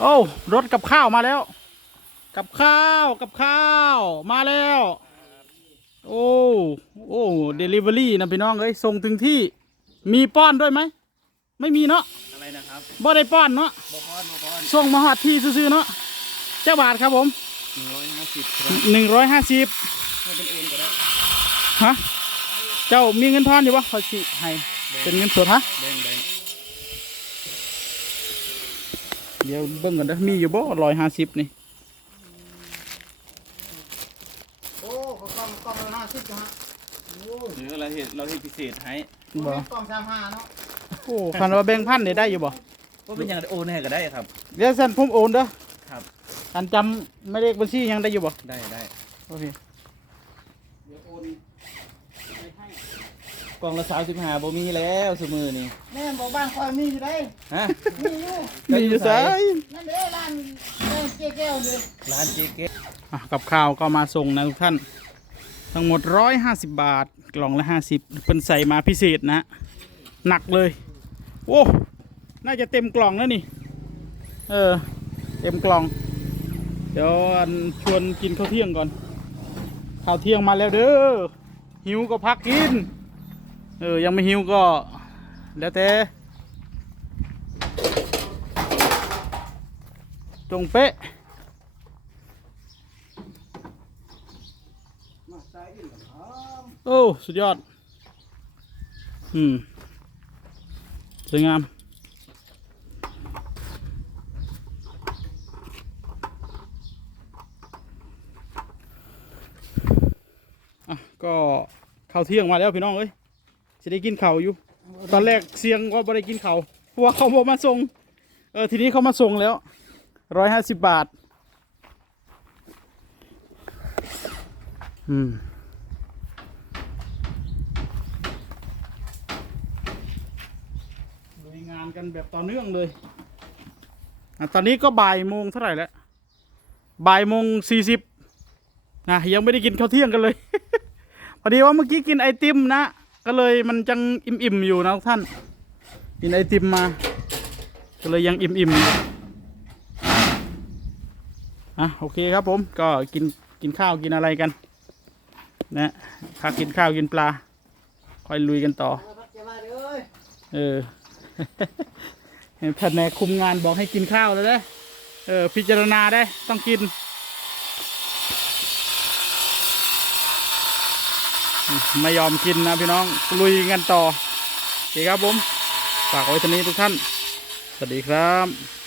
โอ้รถกับข้าวมาแล้ว กับข้าวกับข้าวมาแล้ว โอ้โอ้เดลิเวอรี่นะพี่น้องเอ้ยส่งถึงที่มีป้อนด้วยไหมไม่มีเนาะอะไรนะครับบ่ได้ป้อนเนาะบพอนบพอนส่งมาหอดที่ซื้อๆเนาะเจ้าบาทครับผมหนึ่งร้อยห้าสิบครับหนึ่งร้อยห้าสิบไม่เป็นเองก็ได้ฮะเจ้ามีเงินทอนอยู่ปะขอสิให้เป็นเงินสดฮะแบ่งแบ่ง เดี๋ยวเบิ่งกันนะมีอยู่บ่ร้อยห้าสิบนี่โอ้เขากล่องกล่องละห้าสิบนะฮะโอ้ยหรือเราเห็นเราเห็นพิเศษให้บ่กล่องสามห้าเนาะโอ้คันว่าแบ่งพันเนี่ยได้อยู่บ่ก็เป็นอย่างโอนให้ก็ได้ครับเดี๋ยวสั่นผมโอนเด้อครับอันจำไม่เลขบัญชียังได้อยู่บ่ได้ได้โอเค กล่องละสามสิบห้าบ่มีแล้วสมือนี่แม่นบอกบ้านคอยมีอยู่ได้ฮะมีอยู่มีอยู่ไสนั่นเด้ร้านแม่เจ๊แก้วเลยร้านเจ๊เก๊อะกับข้าวก็มาส่งนะทุกท่าน ทั้งหมดร้อยห้าสิบบาท กล่องละห้าสิบเพิ่นใส่มาพิเศษนะ หนักเลย โอ้น่าจะเต็มกล่องแล้วนี่ เออ เต็มกล่อง เดี๋ยวอันชวนกินข้าวเที่ยงก่อน ข้าวเที่ยงมาแล้วเด้อหิวก็พักกิน เออ ยังไม่หิวก็ แล้วแต่ตรงเป๊ะโอ้สุดยอด อืม สวยงามอะก็ข้าวเที่ยงมาแล้วพี่น้องเอ้ย จะได้กินเขาวอยู่ ตอนแรกเสียงว่าไม่ได้กินเขาวเพราะว่าเขาบอกมาส่ง เออทีนี้เขามาส่งแล้วร้อยห้าสิบบาท อืม ลุยงานกันแบบต่อเนื่องเลยอะตอนนี้ก็บ่ายโมงเท่าไหร่แล้ว บ่ายโมงสี่สิบนะยังไม่ได้กินข้าวเที่ยงกันเลย พอดีว่าเมื่อกี้กินไอติมนะ ก็เลยมันจังอิ่มๆอยู่นะทุกท่านกินไอติมมา ก็เลยยังอิ่มๆอะโอเคครับผมก็กินกินข้าวกินอะไรกันนะพักกินข้าวกินปลา ค่อยลุยกันต่อ เออเห็นแผนกคุมงานบอกให้กินข้าวแล้วนะเออพิจารณาได้ต้องกิน ไม่ยอมกินนะพี่น้องลุยกันต่อโอเคครับผมฝากไว้เท่านี้ทุกท่าน สวัสดีครับ